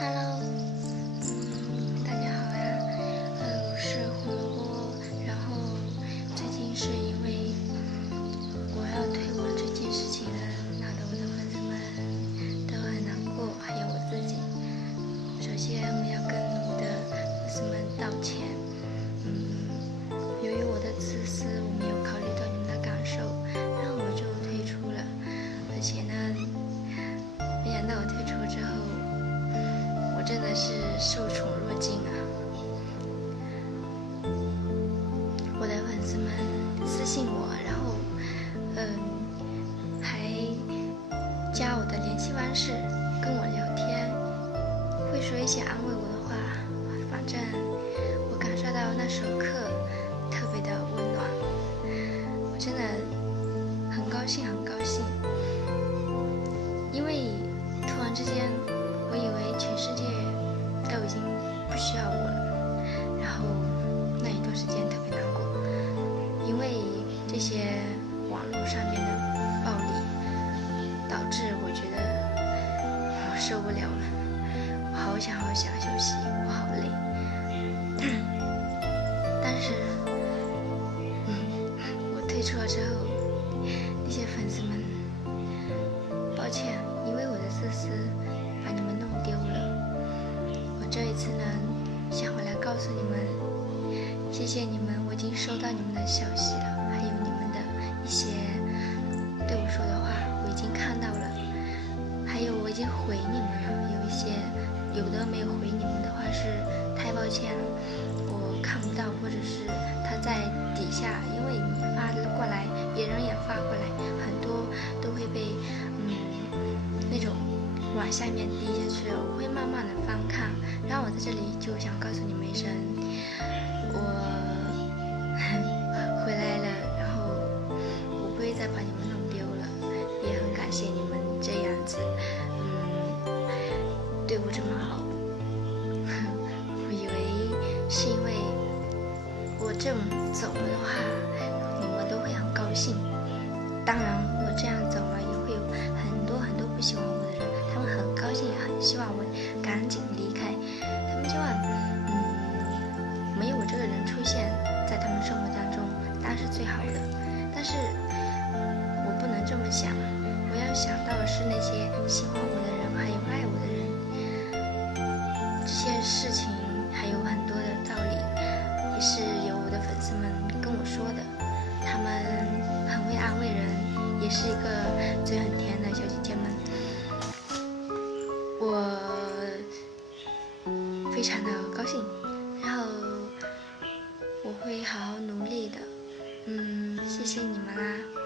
Hello，大家好呀，我是胡萝卜。然后最近是因为我要退网这件事情呢，闹得我的粉丝们都很难过，还有我自己。首先我要跟我的粉丝们道歉，由于我的自私，我没有考虑到你们的感受，然后我就退出了。而且呢，没想到我退出之后，我真的是受宠若惊啊！我的粉丝们私信我，然后还加我的联系方式跟我聊天，会说一些安慰我的话。反正我感受到那时候课特别的温暖，我真的很高兴，很高兴。因为突然之间，我以为全世界都已经不需要我了，然后那一段时间特别难过，因为这些网络上面的暴力，导致我觉得我受不了了，我好想休息，我好累。但是，我退出了之后，那些粉丝们，抱歉，因为我的自私把你们弄丢了。我这一次呢，想回来告诉你们，谢谢你们，我已经收到你们的消息了，还有你们的一些对我说的话，我已经看到了，还有我已经回你们了。有的没有回你们的话是太抱歉了，我看不到，或者是他在底下，因为你发过来，别人也发过来，很多都会被那种往下面滴下去了，我会慢慢的翻看。然后我在这里就想告诉你们一声，我回来了，然后我不会再把你们弄丢了，也很感谢你们这样子对我这么好。我以为是因为我这么走了的话，你们都会很高兴。当然我这样走了也会有很多不喜欢我的人，他们很高兴，也很希望我赶紧离开，他们希望没有我这个人出现在他们生活当中，当然是最好的。但是我不能这么想，我要想到的是那些喜欢我的人，还有爱我的人。这些事情还有很多的道理，也是由我的粉丝们跟我说的，他们很会安慰人，也是一个嘴很甜的小姐姐们。我非常的高兴，然后我会好好努力的。谢谢你们啦。